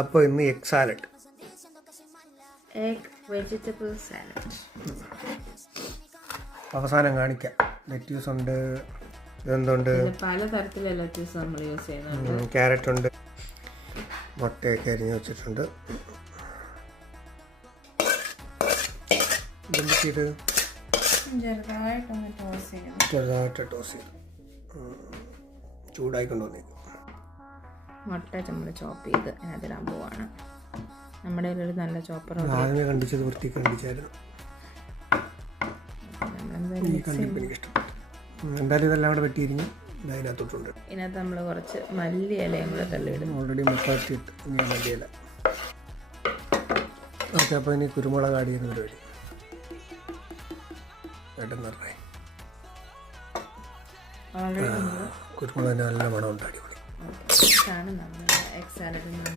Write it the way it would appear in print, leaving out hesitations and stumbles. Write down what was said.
അപ്പോൾ ഇന്ന് egg salad, egg vegetable salad. അവസാനം കാണിക്കാം. ലെറ്റ്യൂസ് ഉണ്ട്, ഇതെന്തുണ്ട്, പലതരത്തിലുള്ള ലെറ്റ്യൂസ് നമ്മൾ യൂസ് ചെയ്യുന്നുണ്ട്. ക്യാരറ്റ് ഉണ്ട്, മുട്ടയൊക്കെ അരിഞ്ഞ് വെച്ചിട്ടുണ്ട്. ഇത് ചെറുതായിട്ടൊന്ന് ടോസ് ചെയ്യണം. ചെറുതായിട്ട് ടോസ് ചെയ്ത് ചൂടായിക്കൊണ്ടുവന്നേ. മുട്ട നമ്മൾ ചോപ്പ് ചെയ്ത് അതിനകത്തിടാൻ പോവാണ്. നമ്മുടെ കയ്യിലൊരു നല്ല ചോപ്പർ ആദ്യമേ കണ്ടിച്ചത് വൃത്തി കണ്ടിച്ചായിരുന്നു. ഈ കണ്ടിപ്പ് എനിക്ക് ഇഷ്ടപ്പെട്ടു. എന്തായാലും ഇതെല്ലാം കൂടെ വെട്ടിയിരിഞ്ഞ് അതിനകത്തോട്ടുണ്ട്. ഇതിനകത്ത് നമ്മൾ കുറച്ച് മല്ലി ഇലയും കൂടെ തള്ളിയിടും. ഓൾറെഡി മുട്ട ഇട്ട് ഇനി മല്ലി ഇല. ഓക്കെ, അപ്പോൾ ഇനി കുരുമുളക് ആഡ് ചെയ്യുന്ന പരിപാടി. പെട്ടെന്ന് കുരുമുളകിന് നല്ല മണമുണ്ട്, അടിപൊളി. ഇതാണ് നമ്മുടെ എഗ് സാലഡ്.